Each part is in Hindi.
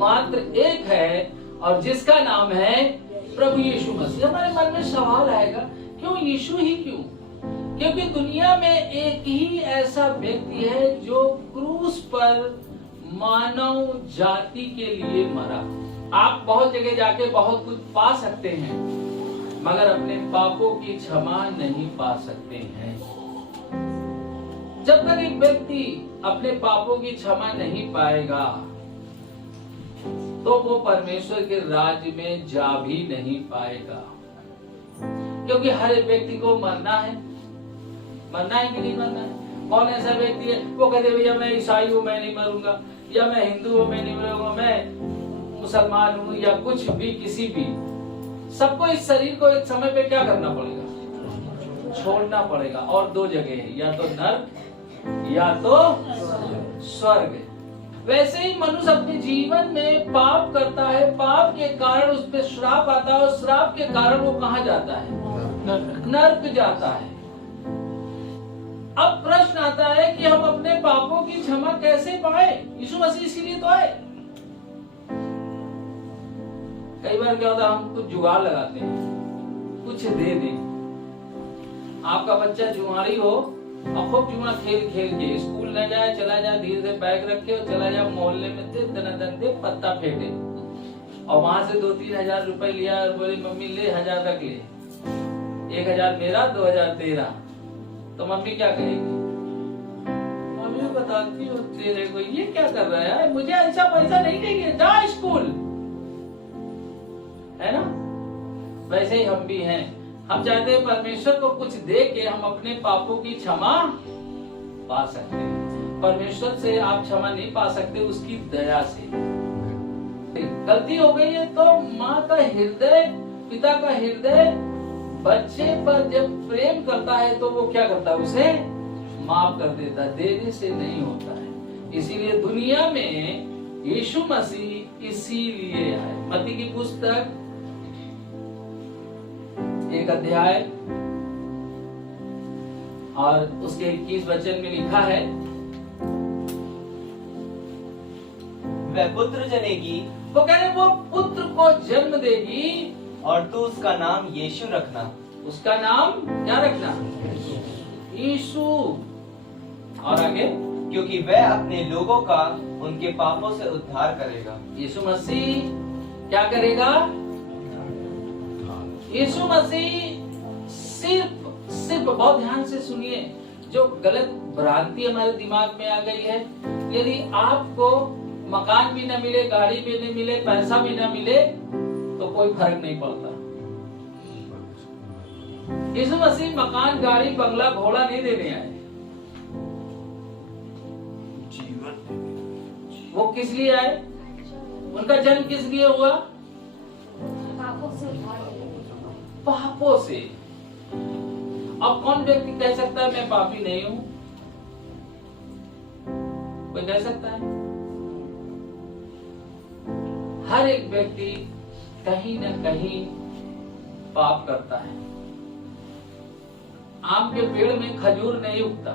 मात्र एक है और जिसका नाम है प्रभु यीशु मसीह। हमारे मन में सवाल आएगा, क्यों यीशु ही क्यों? क्योंकि दुनिया में एक ही ऐसा व्यक्ति है जो क्रूस पर मानव जाति के लिए मरा। आप बहुत जगह जाके बहुत कुछ पा सकते हैं, मगर अपने पापों की क्षमा नहीं पा सकते हैं। जब तक एक व्यक्ति अपने पापों की क्षमा नहीं पाएगा तो वो परमेश्वर के राज्य में जा भी नहीं पाएगा। क्योंकि हर एक व्यक्ति को मरना है कि नहीं मरना है? कौन ऐसा व्यक्ति है वो कहते भैया मैं ईसाई हूँ, मैं नहीं मरूंगा, या मैं हिंदू हूँ, मैं नहीं मरूंगा, मैं मुसलमान हूँ, या कुछ भी किसी भी। सबको इस शरीर को एक समय पे क्या करना पड़ेगा? छोड़ना पड़ेगा। और दो जगह है, या तो नर्क या तो स्वर्ग। वैसे ही मनुष्य अपने जीवन में पाप करता है, पाप के कारण उस पर श्राप आता है और श्राप के कारण वो कहाँ जाता है? नर्क जाता है। अब प्रश्न आता है कि हम अपने पापों की क्षमा कैसे पाए? यीशु मसीह इसीलिए तो आए। कई बार क्या होता है, हम कुछ जुगाड़ लगाते हैं, कुछ दे दें। आपका बच्चा जुआरी हो और खूब जुआ खेल खेल के स्कूल न जाए, चला जाए, धीरे से बैग रखे और चला जाए मोहल्ले में दे दनादन दे पत्ता फेंके, और वहां से 2-3 हजार रुपए लिया और बोले मम्मी ले 1000 रख ले, 1000 मेरा 2000 तेरा। तो मम्मी क्या कहेगी? मम्मी बताती हो तेरे को ये क्या कर रहा है, मुझे ऐसा पैसा नहीं देंगे, जा स्कूल, है ना? वैसे ही हम भी हैं। हम चाहते हैं परमेश्वर को कुछ दे के हम अपने पापों की क्षमा पा सकते हैं। परमेश्वर से आप क्षमा नहीं पा सकते, उसकी दया से। गलती हो गई है तो माँ का हृदय, पिता का हृदय बच्चे पर जब प्रेम करता है तो वो क्या करता है? उसे माफ कर देता है। देने से नहीं होता है। इसीलिए दुनिया में यीशु मसीह इसीलिए आए। मत्ती की पुस्तक 1 अध्याय और उसके 21 वचन में लिखा है, वह पुत्र जनेगी, वो कह रहे वो पुत्र को जन्म देगी और तू उसका नाम यीशु रखना। उसका नाम क्या रखना? यीशु। और आगे, क्योंकि वह अपने लोगों का उनके पापों से उद्धार करेगा। यीशु मसीह क्या करेगा? यीशु मसीह सिर्फ बहुत ध्यान से सुनिए, जो गलत भ्रांति हमारे दिमाग में आ गई है, यदि आपको मकान भी न मिले, गाड़ी भी नहीं मिले, पैसा भी न मिले तो कोई फर्क नहीं पड़ता। यीशु मसीह मकान, गाड़ी, बंगला, घोड़ा नहीं देने आए। वो किस लिए आए? उनका जन्म किस लिए हुआ? पापों से। अब कौन व्यक्ति कह सकता है मैं पापी नहीं हूं? कोई कह सकता है? हर एक व्यक्ति कहीं न कहीं पाप करता है। आम के पेड़ में खजूर नहीं उगता,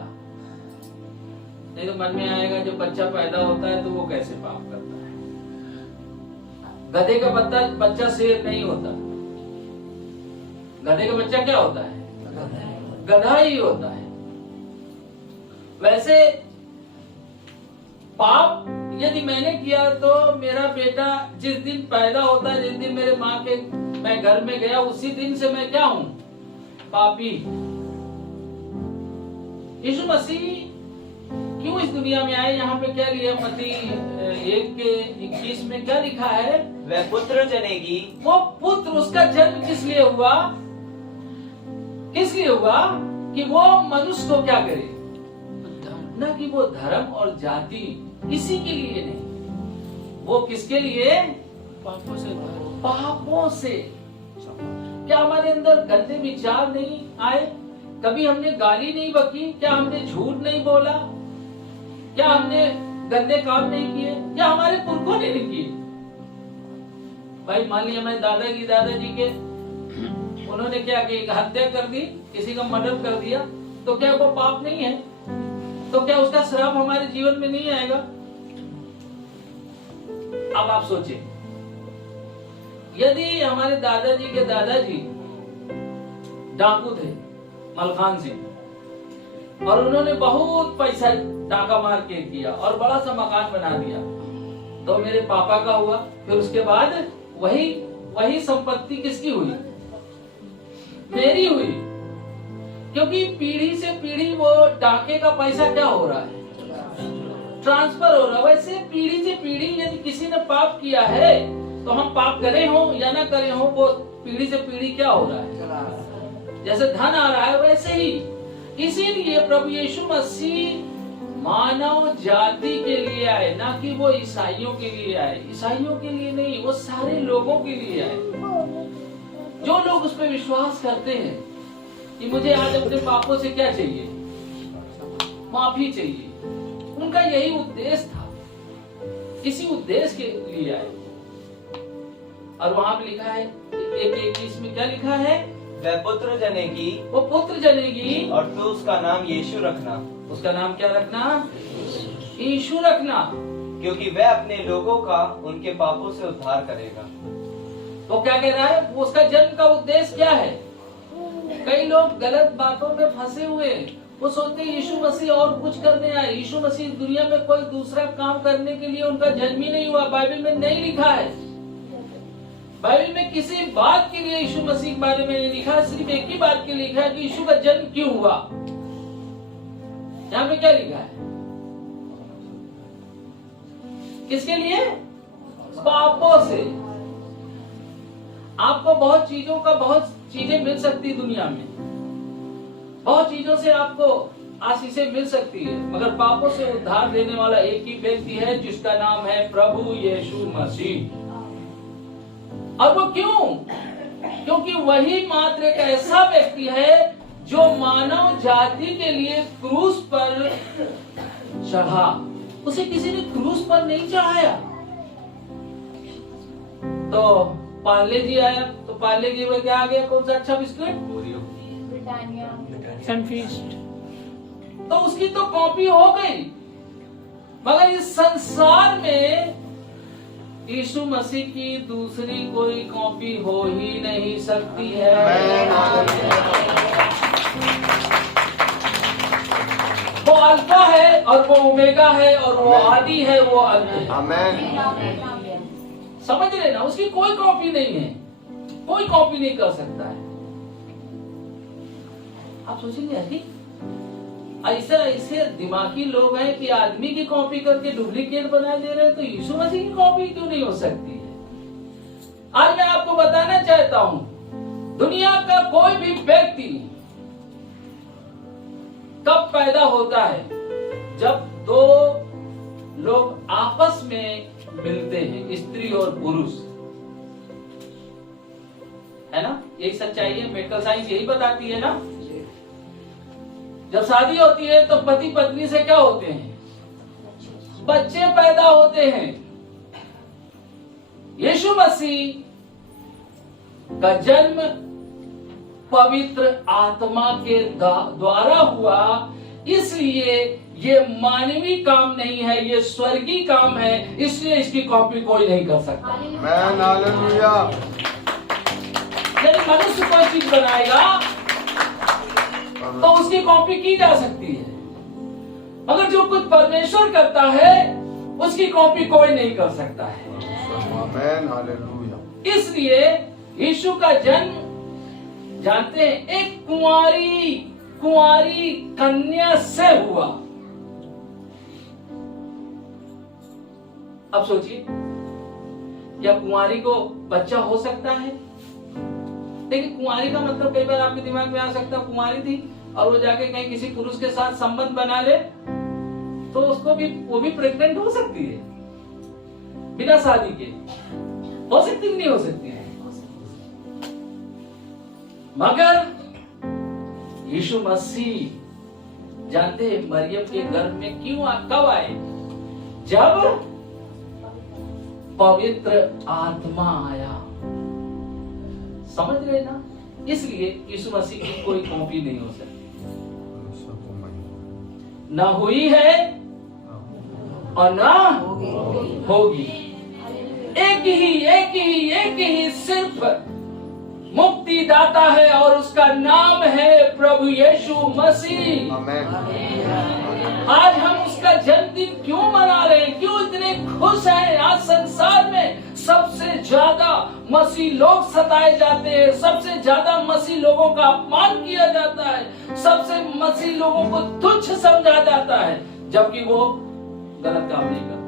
नहीं तो मन में आएगा जब बच्चा पैदा होता है तो वो कैसे पाप करता है। गधे का बच्चा शेर नहीं होता, गधे का बच्चा क्या होता है? गधा ही होता है। वैसे पाप यदि मैंने किया तो मेरा बेटा जिस दिन पैदा होता है, जिस दिन मेरे माँ के मैं घर में गया, उसी दिन से मैं क्या हूं? पापी। यीशु मसीह क्यों इस दुनिया में आए? यहाँ पे क्या लिया? मत्ती 1:21 में क्या लिखा है? वह पुत्र जनेगी। वो पुत्र, उसका जन्म किस लिए हुआ? किस लिए हुआ? कि वो मनुष्य को क्या करे? न कि वो धर्म और जाति, किसी के लिए नहीं। वो किसके लिए? पापों से। पापों से। क्या हमारे अंदर गंदे विचार नहीं आए? कभी हमने गाली नहीं बकी? क्या हमने झूठ नहीं बोला? क्या हमने गंदे काम नहीं किए? क्या हमारे पुरखों ने नहीं किए? भाई मान लिया हमारे दादाजी के उन्होंने क्या किया? हत्या कर दी, किसी का मर्डर कर दिया, तो क्या वो पाप नहीं है? तो क्या उसका श्राप हमारे जीवन में नहीं आएगा? अब आप सोचिए, यदि हमारे दादाजी के दादाजी डाकू थे, मलखान सिंह, और उन्होंने बहुत पैसा डाका मार के किया और बड़ा सा मकान बना दिया, तो मेरे पापा का हुआ, फिर उसके बाद वही संपत्ति किसकी हुई? मेरी हुई, क्योंकि पीढ़ी से पीढ़ी वो डाके का पैसा क्या हो रहा है? ट्रांसफर हो रहा है। वैसे पीढ़ी से पीढ़ी यदि किसी ने पाप किया है तो हम पाप करे हो या ना करे हो, वो पीढ़ी से पीढ़ी क्या हो रहा है? जैसे धन आ रहा है वैसे ही। इसीलिए प्रभु यीशु मसीह मानव जाति के लिए आए, ना कि वो ईसाइयों के लिए आए। ईसाइयों के लिए नहीं, वो सारे लोगों के लिए आए। जो लोग उस पर विश्वास करते हैं कि मुझे आज अपने पापों से क्या चाहिए? माफी चाहिए। उनका यही उद्देश्य था, इसी उद्देश्य के लिए आए। और वहां पे लिखा है 1:21 में क्या लिखा है? वह पुत्र जनेगी, वो पुत्र जनेगी, और तू उसका नाम यीशु रखना। उसका नाम क्या रखना? यीशु रखना, क्योंकि वह अपने लोगों का उनके पापों से उद्धार करेगा। तो क्या कह रहा है? उसका जन्म का उद्देश्य क्या है? कई लोग गलत बातों में फंसे हुए, वो सोचते हैं यीशु मसीह और कुछ करने आए। यीशु मसीह दुनिया में कोई दूसरा काम करने के लिए उनका जन्म ही नहीं हुआ। बाइबल में नहीं लिखा है, बाइबल में किसी बात के लिए यीशु मसीह के बारे में नहीं लिखा, सिर्फ एक ही बात के लिए लिखा है कि यीशु का जन्म क्यों हुआ। यहाँ पे क्या लिखा है? किसके लिए? पापों से। आपको बहुत चीजें मिल सकती है दुनिया में, बहुत चीजों से आपको आशीषें मिल सकती है, मगर पापों से उद्धार देने वाला एक ही व्यक्ति है जिसका नाम है प्रभु यीशु मसीह। और वो क्यों? क्योंकि वही मात्र एक ऐसा व्यक्ति है जो मानव जाति के लिए क्रूस पर चढ़ा। उसे किसी ने क्रूस पर नहीं चढ़ाया। तो पार्ले जी आया, तो पार्ले जी में क्या आ गया? कौन सा अच्छा बिस्कुट? सनफीस्ट। तो उसकी तो कॉपी हो गई, मगर इस संसार में यीशु मसीह की दूसरी कोई कॉपी हो ही नहीं सकती है। वो अल्फा है और वो ओमेगा है और वो आदि है, वो अंत है। समझ रहे ना? उसकी कोई कॉपी नहीं है, कोई कॉपी नहीं कर सकता है। आप सोचेंगे कि ऐसे दिमागी लोग हैं कि आदमी की कॉपी करके डुप्लीकेट बना दे रहे हैं, तो यीशु मसीह की कॉपी क्यों नहीं हो सकती है? आज मैं आपको बताना चाहता हूं, दुनिया का कोई भी व्यक्ति कब पैदा होता है? जब दो लोग आपस में मिलते हैं, स्त्री और पुरुष, है ना? एक सच्चाई है, मेडिकल साइंस यही बताती है ना। जब शादी होती है तो पति पत्नी से क्या होते हैं? बच्चे पैदा होते हैं। यीशु मसीह का जन्म पवित्र आत्मा के द्वारा हुआ, इसलिए ये मानवीय काम नहीं है, ये स्वर्गीय काम है, इसलिए इसकी कॉपी कोई नहीं कर सकता। यदि मनुष्य कोई चीज बनाएगा तो उसकी कॉपी की जा सकती है, मगर जो कुछ परमेश्वर करता है उसकी कॉपी कोई नहीं कर सकता है। इसलिए यीशु का जन्म जानते हैं, एक कुंवारी कन्या से हुआ। अब सोचिए, क्या कुंवारी को बच्चा हो सकता है? देखिए, कुंवारी का मतलब कई बार आपके दिमाग में आ सकता है, कुंवारी थी और वो जाके कहीं किसी पुरुष के साथ संबंध बना ले तो वो भी प्रेग्नेंट हो सकती है बिना शादी के। हो सकती नहीं हो सकती है? मगर यीशु मसीह जानते हैं मरियम के गर्भ में कब आए? जब पवित्र आत्मा आया। समझ रहे ना? इसलिए यीशु मसीह की कोई कॉपी नहीं हो सकती, न हुई है और न होगी। एक ही सिर्फ मुक्ति दाता है और उसका नाम है प्रभु यीशु मसीह। आज हम उसका जन्मदिन क्यों मना रहे हैं, क्यों इतने खुश हैं? आज संसार में सबसे ज्यादा मसीह लोग सताए जाते हैं, सबसे ज्यादा मसीह लोगों का अपमान किया जाता है, सबसे मसीह लोगों को तुच्छ समझा जाता है, जबकि वो गलत काम नहीं करते।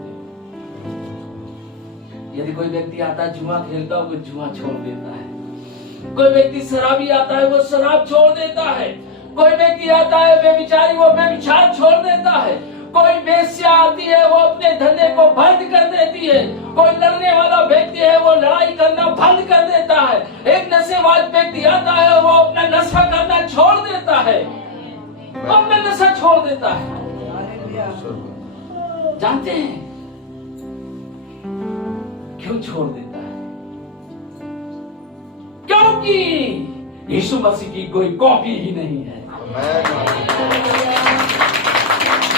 यदि कोई व्यक्ति आता है जुआ खेलता है, वो जुआ छोड़ देता है। कोई व्यक्ति शराबी आता है, वो शराब छोड़ देता है। कोई व्यक्ति आता है व्यभिचारी, वो व्यभिचार छोड़ देता है। कोई वेश्या आती है, वो अपने धंधे को बंद कर देती है। कोई लड़ने वाला व्यक्ति है, वो लड़ाई करना बंद कर देता है। एक नशेबाज व्यक्ति आता है, वो अपना नशा करना छोड़ देता है, अपना नशा छोड़ देता है। जानते हैं क्यों छोड़ देता है? क्योंकि यीशु मसीह की कोई कॉपी ही नहीं है।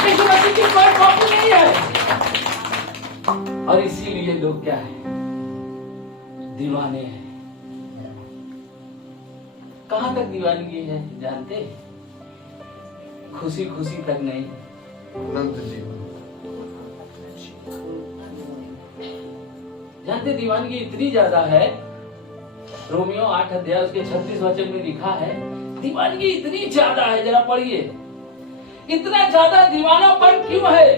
यीशु मसीह की कोई कॉपी नहीं है। और इसीलिए लोग क्या है? दीवाने हैं। कहां तक दीवानगी है जानते हैं? खुशी खुशी तक नहीं, अनंत जीवन। जानते दीवानगी इतनी ज्यादा है, रोमियो 8 अध्याय उसके 36 वचन में लिखा है, दीवानगी इतनी ज्यादा है, जरा पढ़िए। इतना ज्यादा दीवानापन क्यों है?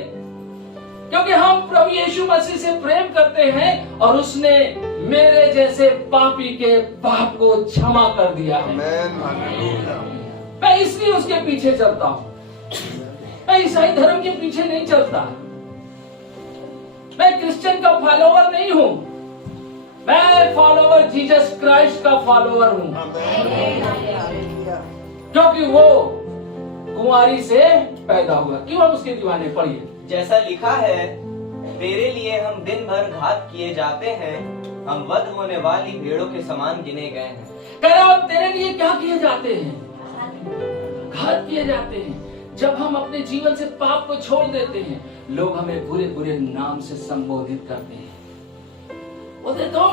क्योंकि हम प्रभु यीशु मसीह से प्रेम करते हैं और उसने मेरे जैसे पापी के पाप को क्षमा कर दिया है। मैं इसलिए उसके पीछे चलता हूं। मैं ईसाई धर्म के पीछे नहीं चलता। मैं क्रिश्चियन का फॉलोवर नहीं हूं। मैं फॉलोवर जीसस क्राइस्ट का फॉलोवर हूं, क्योंकि वो कुंवारी से पैदा हुआ। क्यों हम उसके दीवाने? पढ़िए। जैसा लिखा है, तेरे लिए हम दिन भर घात किए जाते हैं, हम वध होने वाली भेड़ों के समान गिने गए हैं। कह रहा हूं तेरे लिए क्या किए जाते हैं? घात किए जाते हैं। जब हम अपने जीवन से पाप को छोड़ देते हैं, लोग हमें बुरे बुरे नाम से संबोधित करते हैं। बोलते तुम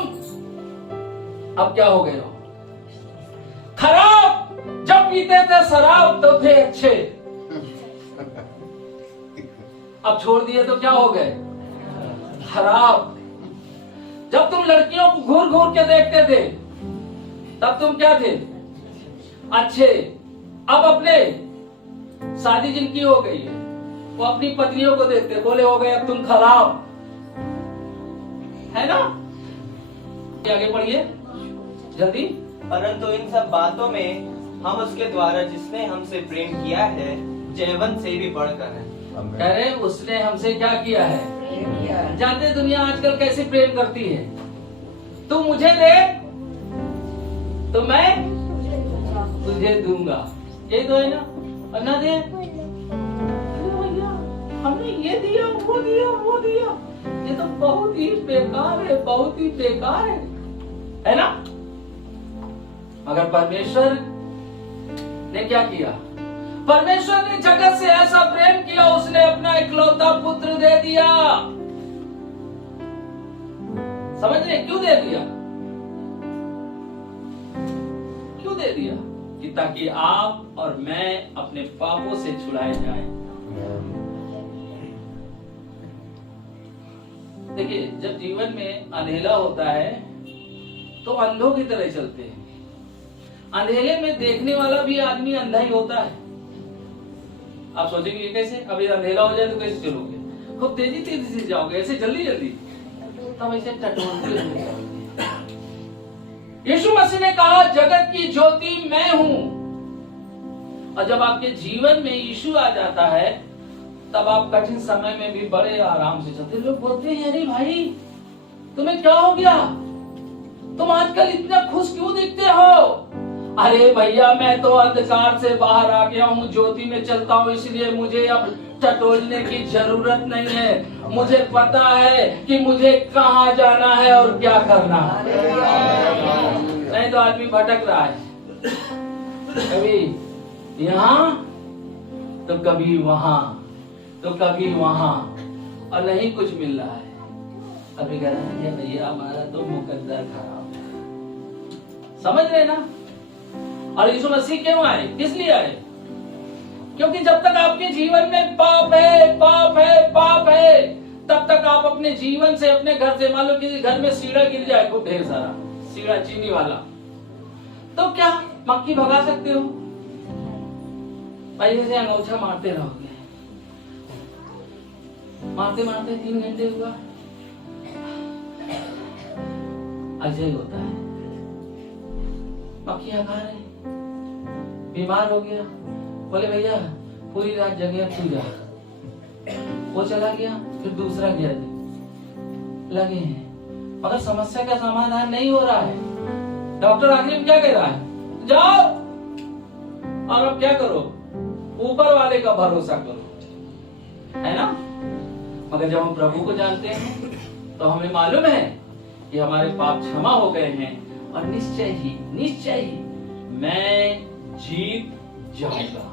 अब क्या हो गए हो? खराब। जब पीते थे शराब तो थे अच्छे, अब छोड़ दिए तो क्या हो गए? खराब। जब तुम लड़कियों को घूर घूर के देखते थे, तब तुम क्या थे? अच्छे। अब अपने शादी जिनकी हो गई है, वो अपनी पत्नियों को देखते, बोले हो गए अब तुम खराब, है ना? आगे पढ़िए जल्दी। परंतु इन सब बातों में हम उसके द्वारा जिसने हमसे प्रेम किया है, जयवंत से भी बढ़कर है। कह रहे उसने हमसे क्या किया है? जानते दुनिया आजकल कैसे प्रेम करती है? तू मुझे दे तो मैं तुझे दूंगा, यही तो है ना? और ना दे, भैया हमने ये दिया, वो दिया, वो दिया, ये तो बहुत ही बेकार है, बहुत ही बेकार है ना? मगर परमेश्वर ने क्या किया? परमेश्वर ने जगत से ऐसा प्रेम किया, उसने अपना इकलौता पुत्र दे दिया। समझ रहे क्यों दे दिया? क्यों दे दिया? कि ताकि आप और मैं अपने पापों से छुड़ाए जाएं। देखिए, जब जीवन में अंधेला होता है तो अंधों की तरह चलते हैं। अंधेले में देखने वाला भी आदमी अंधा ही होता है। आप सोचेंगे ये कैसे? अभी अंधेला हो जाए तो कैसे चलोगे? खूब तेजी तेजी से जाओगे, ऐसे जल्दी जल्दी, तब ऐसे टटोलते हुए जाओगे। यीशु मसीह ने कहा जगत की ज्योति मैं हूं। और जब आपके जीवन में यीशु आ जाता है, तब आप कठिन समय में भी बड़े आराम से चलते। लोग बोलते हैं अरे भाई तुम्हें क्या हो गया? तुम आजकल इतना खुश क्यों दिखते हो? अरे भैया मैं तो अंधकार से बाहर आ गया हूँ, ज्योति में चलता हूँ, इसलिए मुझे अब टटोलने की जरूरत नहीं है। मुझे पता है कि मुझे कहाँ जाना है और क्या करना है। नहीं तो आदमी भटक रहा है, कभी यहाँ तो कभी वहां तो कभी वहां, और नहीं कुछ मिल रहा है। अभी कह रहे हैं भैया हमारा तो मुकद्दर खराब है, समझ रहे ना। और यीशु मसीह क्यों आए, किस लिए आए? क्योंकि जब तक आपके जीवन में पाप है, पाप है, पाप है, तब तक आप अपने जीवन से, अपने घर से, मान लो किसी घर में सीढ़ा गिर जाए, खूब ढेर सारा सीढ़ा चीनी वाला, तो क्या मक्खी भगा सकते हो? भाई से अंगूठा मारते रहोगे, मारते मारते 3 घंटे हुआ, ऐसे ही होता है। मक्खियां खा रहे, बीमार हो गया, बोले भैया पूरी रात जगे, तू जा। वो चला गया, फिर दूसरा गया, लगे हैं, मगर समस्या का समाधान नहीं हो रहा है। डॉक्टर आखिर में क्या कह रहा है, जाओ और अब क्या करो, ऊपर वाले का भरोसा करो, है ना। मगर जब हम प्रभु को जानते हैं तो हमें मालूम है कि हमारे पाप क्षमा हो गए हैं, और निश्चय ही मैं जीत जाऊंगा,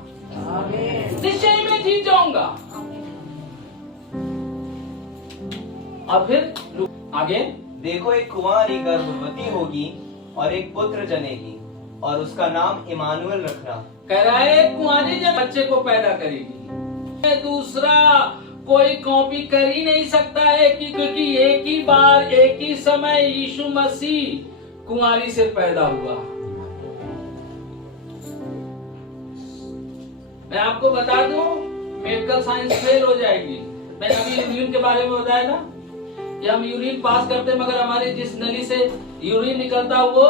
निश्चय ही मैं जीत जाऊंगा। और फिर आगे देखो एक कुंवारी गर्भवती होगी और एक पुत्र जनेगी और उसका नाम इमानुएल रखना। कह रहा है कुंवारी जब बच्चे को पैदा करेगी, दूसरा कोई कॉपी कर ही नहीं सकता है कि क्योंकि एक ही बार एक ही समय यीशु मसीह कुंवारी से पैदा हुआ। मैं आपको बता दूं, मेडिकल साइंस फेल हो जाएगी। मैंने अभी यूरिन के बारे में बताया ना कि हम यूरिन पास करते, मगर हमारे जिस नली से यूरिन निकलता वो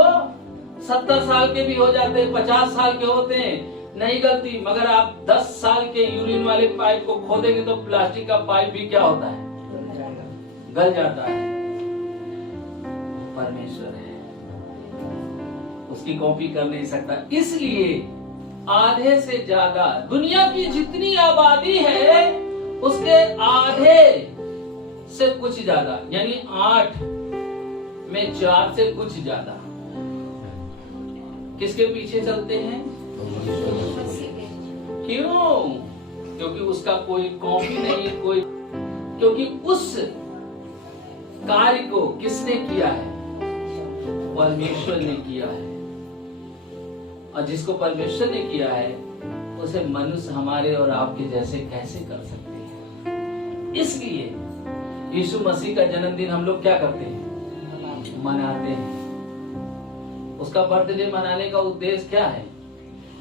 70 साल के भी हो जाते हैं, 50 साल के होते हैं, नहीं गलती। मगर आप 10 साल के यूरिन वाले पाइप को खोदेंगे तो प्लास्टिक का पाइप भी क्या होता है, गल जाता है। परमेश्वर है, उसकी कॉपी कर नहीं सकता। इसलिए आधे से ज्यादा दुनिया की जितनी आबादी है उसके आधे से कुछ ज्यादा, यानी 8 में 4 से कुछ ज्यादा किसके पीछे चलते हैं? क्यों? क्योंकि उसका कोई कॉपी नहीं, कोई, क्योंकि उस कार्य को किसने किया है? परमेश्वर ने किया है। और जिसको परमेश्वर ने किया है उसे मनुष्य हमारे और आपके जैसे कैसे कर सकते हैं? इसलिए यीशु मसीह का जन्मदिन हम लोग क्या करते हैं? मनाते हैं। उसका बर्थडे मनाने का उद्देश्य क्या है?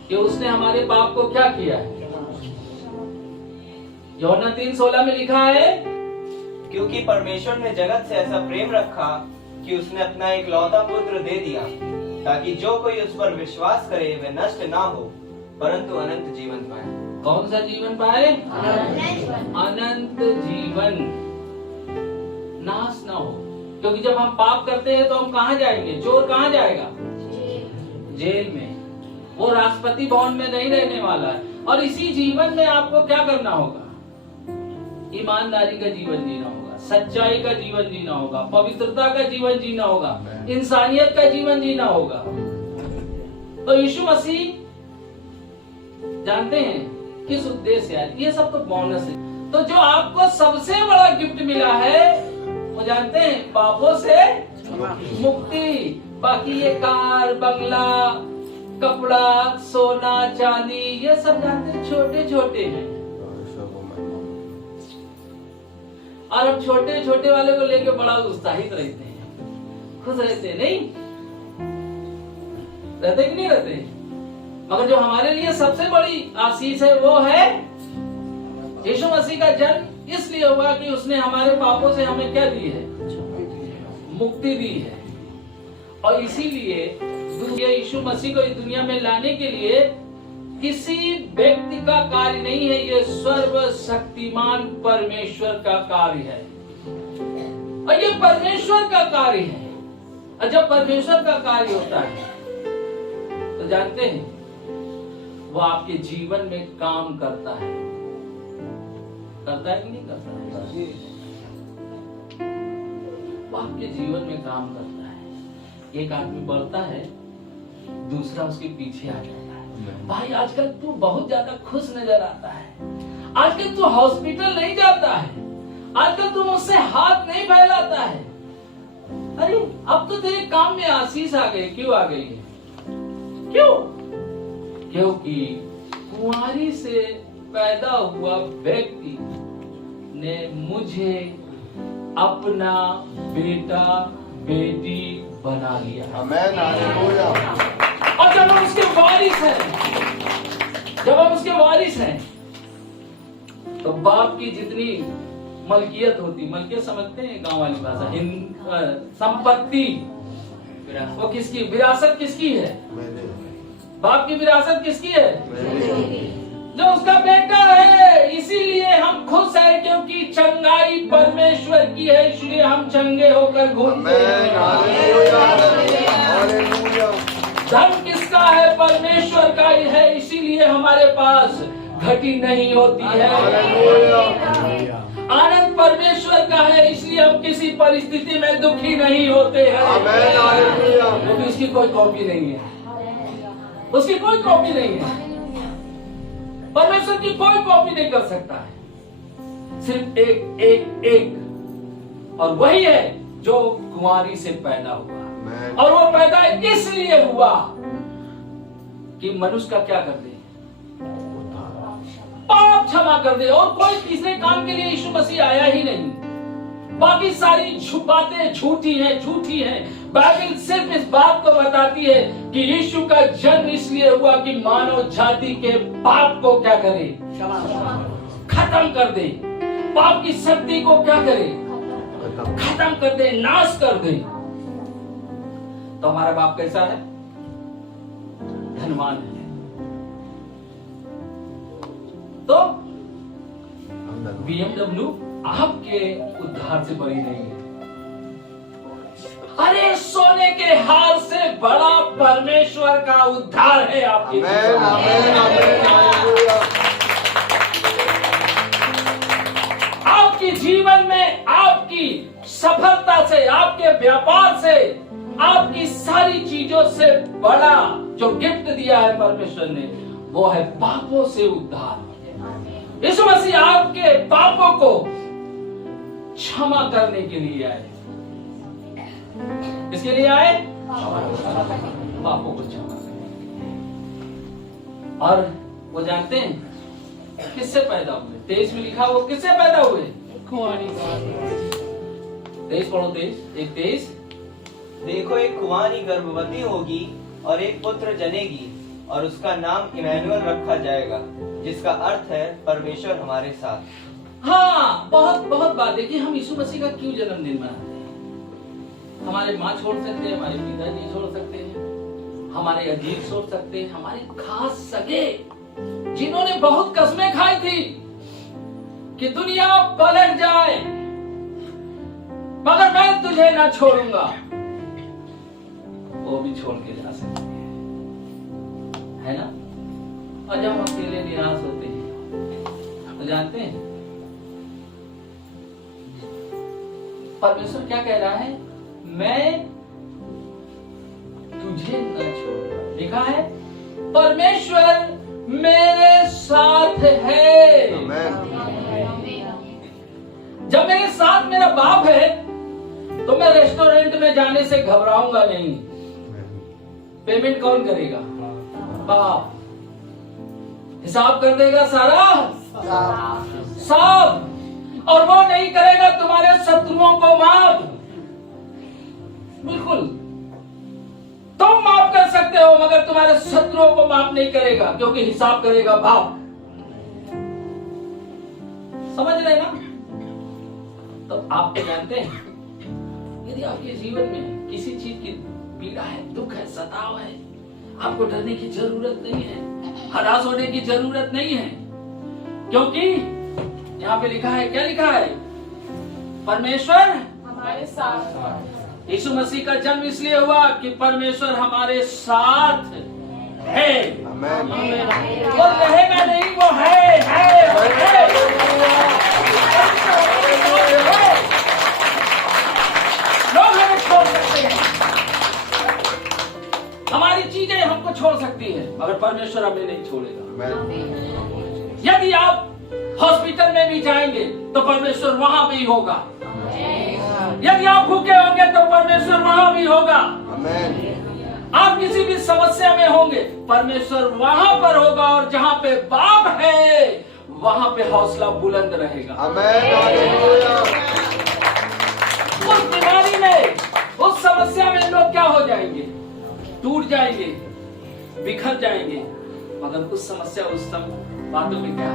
कि उसने हमारे पाप को क्या किया है? यूहन्ना 3:16 में लिखा है, क्योंकि परमेश्वर ने जगत से ऐसा प्रेम रखा कि उसने अपना इकलौता पुत्र दे दिया, ताकि जो कोई उस पर विश्वास करे वह नष्ट ना हो परंतु अनंत जीवन पाए। कौन सा जीवन पाए? अनंत जीवन, नाश ना हो। क्योंकि जब हम पाप करते हैं तो हम कहाँ जाएंगे? चोर कहाँ जाएगा? जेल में। वो राष्ट्रपति भवन में नहीं रहने वाला है। और इसी जीवन में आपको क्या करना होगा? ईमानदारी का जीवन जीना होगा, सच्चाई का जीवन जीना होगा, पवित्रता का जीवन जीना होगा, इंसानियत का जीवन जीना होगा। तो यीशु मसीह जानते हैं किस उद्देश्य है? ये सब तो बोनस है। तो जो आपको सबसे बड़ा गिफ्ट मिला है वो जानते हैं, पापों से मुक्ति। बाकी ये कार, बंगला, कपड़ा, सोना, चांदी, ये सब जानते हैं छोटे छोटे हैं। और अब छोटे छोटे वाले को लेके बड़ा उत्साहित रहते हैं, खुश रहते हैं, नहीं रहते कि नहीं रहते? मगर जो हमारे लिए सबसे बड़ी आशीष है वो है यीशु मसीह का जन्म इसलिए हुआ कि उसने हमारे पापों से हमें क्या दी है? मुक्ति दी है। और इसीलिए यीशु मसीह को इस दुनिया में लाने के लिए किसी व्यक्ति का कार्य नहीं है, ये सर्वशक्तिमान परमेश्वर का कार्य है। और ये परमेश्वर का कार्य है। और जब परमेश्वर का कार्य होता है तो जानते हैं वो आपके जीवन में काम करता है। करता है कि नहीं करता है? वो आपके जीवन में काम करता है। एक आदमी बढ़ता है, दूसरा उसके पीछे आ जाता है। भाई आजकल तू बहुत ज्यादा खुश नजर आता है, आजकल तू हॉस्पिटल नहीं जाता है, आजकल तू मुझसे हाथ नहीं फैलाता है, तो तेरे काम में आशीष आ गई। क्यों आ गई है? क्यों? क्योंकि कुंवारी से पैदा हुआ व्यक्ति ने मुझे अपना बेटा बेटी बना लिया। आमेन, हालेलुया। और जब हम उसके वारिस हैं, तो बाप की जितनी मलकियत होती, मलकियत समझते हैं गांव वाली भाषा, संपत्ति, वो किसकी विरासत किसकी है? बाप की विरासत किसकी है? जो उसका बेटा है। इसीलिए हम खुश हैं, क्योंकि चंगाई परमेश्वर की है, इसलिए हम चंगे होकर घूमते हैं। धन किसका है? परमेश्वर का ही है, इसीलिए हमारे पास घटी नहीं होती है। आनंद परमेश्वर का है, इसलिए हम किसी परिस्थिति में दुखी नहीं होते हैं, क्योंकि उसकी कोई कॉपी नहीं है। उसकी कोई कॉपी नहीं है। परमेश्वर की कोई कॉपी नहीं कर सकता है। सिर्फ एक एक एक, और वही है जो कुंवारी से पैदा हुआ। और वो पैदा इसलिए हुआ कि मनुष्य का क्या कर दे? पाप क्षमा कर दे। और कोई तीसरे काम के लिए यीशु मसीह आया ही नहीं। बाकी सारी बातें झूठी हैं। बाइबल सिर्फ इस बात को बताती है कि यीशु का जन्म इसलिए हुआ कि मानव जाति के पाप को क्या करे? खत्म कर दे। पाप की शक्ति को क्या करे? खत्म कर दे, नाश कर दे। तो हमारा बाप कैसा है? धनवान है। तो BMW आपके उद्धार से बड़ी नहीं है। अरे सोने के हार से बड़ा परमेश्वर का उद्धार है आपके। आपके जीवन में, आपकी सफलता से, आपके व्यापार से, आपकी सारी चीजों से बड़ा जो गिफ्ट दिया है परमेश्वर ने, वो है पापों से उद्धार। यीशु मसीह आपके पापों को क्षमा करने के लिए आए। किसके लिए आए? पापों को क्षमा करने। और वो जानते हैं किससे पैदा हुए? 23 में लिखा, वो किससे पैदा हुए? कुंवारी। 23 पढ़ो, 23। देखो, एक कुंवारी गर्भवती होगी और एक पुत्र जनेगी, और उसका नाम इमैनुअल रखा जाएगा, जिसका अर्थ है परमेश्वर हमारे साथ। हाँ, बहुत बात है कि हम यीशु मसीह का क्यों जन्मदिन मनाते हैं। हमारे माँ छोड़ सकते हैं, हमारे पिताजी छोड़ सकते हैं, हमारे अजीज छोड़ सकते हैं, हमारे खास सगे जिन्होंने बहुत कसमें खाई थी कि दुनिया पलट जाए मगर मैं तुझे ना छोड़ूंगा, वो भी छोड़ के जा सकते है ना। और जब हम अकेले निराश होते हैं तो जानते हैं परमेश्वर क्या कह रहा है? मैं तुझे न छोड़ूंगा। लिखा है परमेश्वर मेरे साथ है। जब मेरे साथ मेरा बाप है तो मैं रेस्टोरेंट में जाने से घबराऊंगा नहीं। पेमेंट कौन करेगा? बाप। हिसाब कर देगा सारा सब, और वो नहीं करेगा तुम्हारे शत्रुओं को माफ। बिल्कुल, तुम माफ कर सकते हो मगर तुम्हारे शत्रुओं को माफ नहीं करेगा, क्योंकि हिसाब करेगा बाप। समझ रहे ना? तो आप तो जानते हैं यदि आपके जीवन में किसी चीज की पीड़ा है, दुख है, सताव है, आपको डरने की जरूरत नहीं है, हताश होने की जरूरत नहीं है, क्योंकि यहाँ पे लिखा है, क्या लिखा है? परमेश्वर हमारे साथ। यीशु मसीह का जन्म इसलिए हुआ कि परमेश्वर हमारे साथ है। वो रहेगा नहीं, वो है। लोग हमें छोड़ सकते हैं, हमारी चीजें हमको छोड़ सकती है, मगर परमेश्वर हमें नहीं छोड़ेगा। यदि आप हॉस्पिटल में भी जाएंगे तो परमेश्वर वहां भी होगा। यदि आप भूखे होंगे तो परमेश्वर वहां भी होगा। आमेन। आप किसी भी समस्या में होंगे, परमेश्वर वहां पर होगा, और जहां पे बाप है वहां पे हौसला बुलंद रहेगा। आमेन। हालेलुया। उस बीमारी में, उस समस्या में लोग क्या हो जाएंगे? टूट जाएंगे, बिखर जाएंगे, मगर उस समस्या, उस बातों में क्या,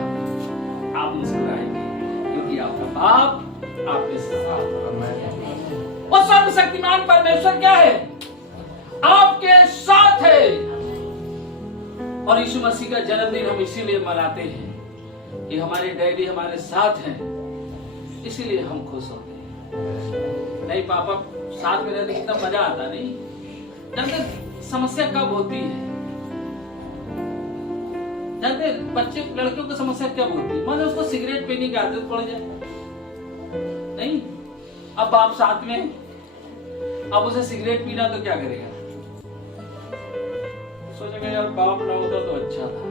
आप मुस्कुराएंगे, क्योंकि आपका बाप आपके साथ। आमेन। वो सर्वशक्तिमान परमेश्वर क्या है? आपके साथ है। और यीशु मसीह का जन्मदिन हम इसीलिए मनाते हैं कि हमारे डैडी हमारे साथ हैं, इसीलिए हम खुश होते हैं। नहीं पापा साथ में रहते कितना मजा आता, नहीं जानते समस्या कब होती है? जानते बच्चे लड़कियों की समस्या कब होती है? मान लो उसको सिगरेट पीने की आदत पड़ जाए, नहीं, अब बाप साथ में, अब उसे सिगरेट पीना तो क्या करेगा? सोचेगा यार बाप ना होता तो अच्छा था।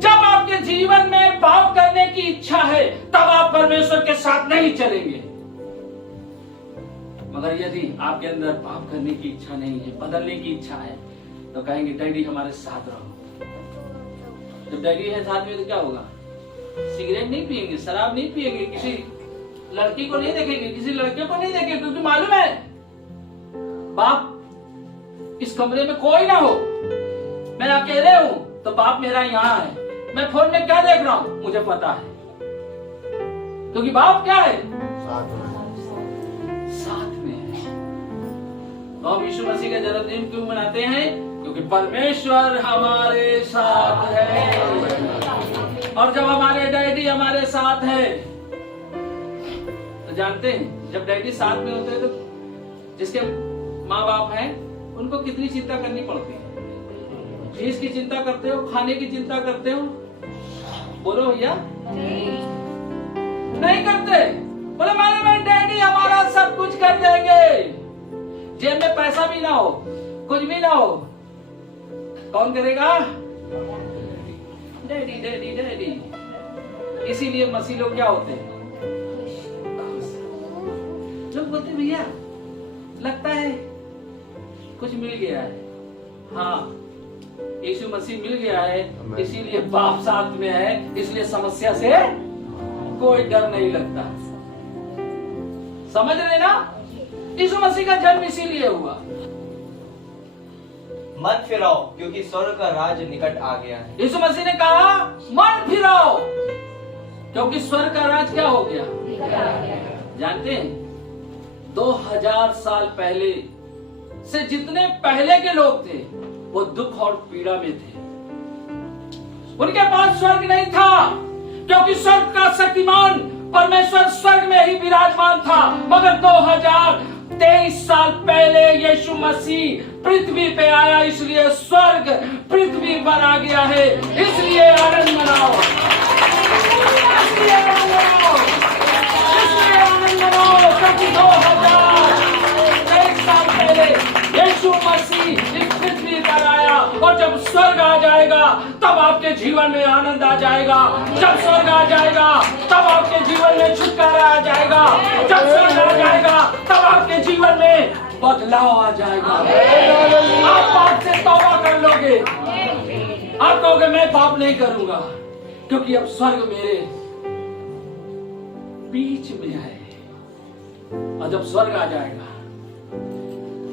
जब आपके जीवन में पाप करने की इच्छा है, तब आप परमेश्वर के साथ नहीं चलेंगे। मगर यदि आपके अंदर पाप करने की इच्छा नहीं है, बदलने की इच्छा है, तो कहेंगे डैडी हमारे साथ रहो। जब डैडी है साथ में तो क्या होगा? सिगरेट नहीं पिएंगे, शराब नहीं पिएंगे, किसी लड़की को नहीं देखेंगे, किसी लड़के को नहीं देखेंगे, क्योंकि मालूम है बाप इस कमरे में कोई ना हो, मैं अकेले हूं, तो बाप मेरा यहाँ है। मैं फोन में क्या देख रहा हूं मुझे पता है, क्योंकि बाप क्या है? साथ में है। तो हम यीशु मसीह का जन्मदिन क्यों मनाते हैं? क्योंकि परमेश्वर हमारे साथ है। और जब हमारे डैडी हमारे साथ है, तो जानते हैं जब डैडी साथ में होते हैं तो जिसके माँ बाप हैं उनको कितनी चिंता करनी पड़ती है। चीज की चिंता करते हो, खाने की चिंता करते हो? बोलो भैया, नहीं करते। बोले मालूम डैडी हमारा सब कुछ कर देंगे, जेब में पैसा भी ना हो, कुछ भी ना हो, कौन करेगा? Daddy daddy daddy. इसीलिए मसीह लोग क्या होते हैं? लोग बोलते भैया लगता है कुछ मिल गया है। हाँ, यीशु मसीह मिल गया है, इसीलिए बाप साथ में है, इसलिए समस्या से कोई डर नहीं लगता। समझ रहे ना? यीशु मसीह का जन्म इसीलिए हुआ। मन फिराओ क्योंकि स्वर्ग का राज निकट आ गया है। यीशु मसीह ने कहा मन फिराओ क्योंकि स्वर्ग का राज क्या हो गया? जानते हैं 2000 साल पहले से जितने पहले के लोग थे वो दुख और पीड़ा में थे। उनके पास स्वर्ग नहीं था, क्योंकि स्वर्ग का शक्तिमान परमेश्वर स्वर्ग में ही विराजमान था। मगर 2023 साल पहले यीशु मसीह पृथ्वी पे आया, इसलिए स्वर्ग पृथ्वी पर आ गया है। इसलिए आनंद मनाओ, इसलिए आनंद मनाओ, इसलिए आनंद मनाओ, क्योंकि 2023 साल पहले यीशु मसीह इस पृथ्वी पर आया। और जब स्वर्ग आ जाएगा तब आपके जीवन में आनंद आ जाएगा। जब स्वर्ग आ जाएगा तब आपके जीवन में छुटकारा आ जाएगा। जब स्वर्ग आ जाएगा तब आपके जीवन में बदलाव आ जाएगा। आप पाप से तौबा कर लोगे, आप कहोगे मैं पाप नहीं करूंगा, क्योंकि अब स्वर्ग मेरे बीच में है। और जब स्वर्ग आ जाएगा,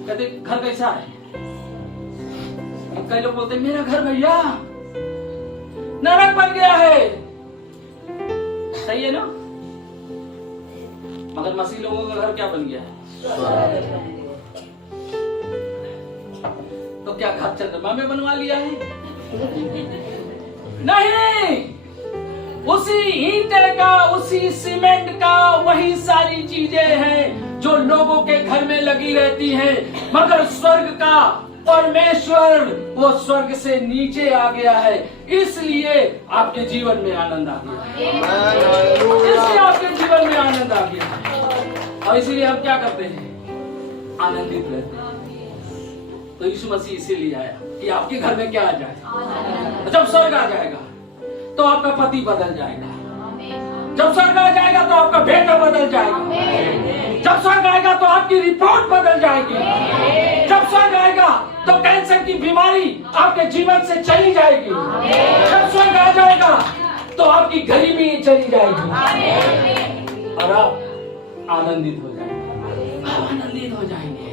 कहते घर कैसा है? कई लोग बोलते मेरा घर भैया नरक बन गया है। सही है ना? मगर मसीह लोगों का घर क्या बन गया है? तो क्या घर चंद्रमा में बनवा लिया है? नहीं, उसी ईंटे का, उसी सीमेंट का, वही सारी चीजें हैं जो लोगों के घर में लगी रहती हैं। मगर स्वर्ग का परमेश्वर वो स्वर्ग से नीचे आ गया है, इसलिए आपके जीवन में आनंद आ गया। इसलिए आपके जीवन में आनंद आ गया। और इसलिए हम क्या करते हैं? आनंदित रहते हैं। तो यीशु मसीह इसीलिए आया कि आपके घर में क्या आ जाए। जब स्वर्ग आ जाएगा तो आपका पति बदल जाएगा। जब स्वर्ग आ जाएगा तो आपका बेटा बदल जाएगा। जब स्वर्ग आएगा तो आपकी रिपोर्ट बदल जाएगी। जब स्वर्ग आएगा तो कैंसर की बीमारी आपके जीवन से चली जाएगी। जब स्वर्ग आ जाएगा तो आपकी गरीबी चली जाएगी और आप आनंदित हो जाएंगे। आप आनंदित हो जाएंगे।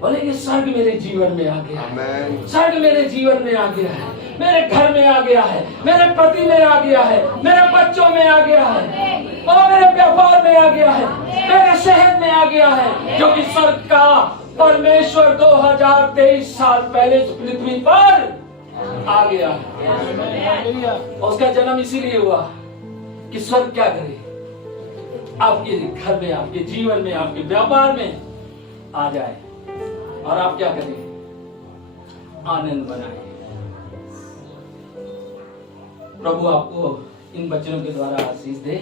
बोलेंगे स्वर्ग मेरे जीवन में आ गया है, स्वर्ग मेरे जीवन में आ गया है, मेरे घर में आ गया है, मेरे पति में आ गया है, मेरे बच्चों में आ गया है, और मेरे व्यापार में आ गया है, मेरे शहर में आ गया है, जो कि स्वर्ग का परमेश्वर 2023 साल पहले इस पृथ्वी पर आ गया है। उसका जन्म इसीलिए हुआ कि स्वर्ग क्या करे, आपके घर में, आपके जीवन में, आपके व्यापार में आ जाए और आप क्या करें, आनंद बनाए। प्रभु आपको इन वचनों के द्वारा आशीष दे।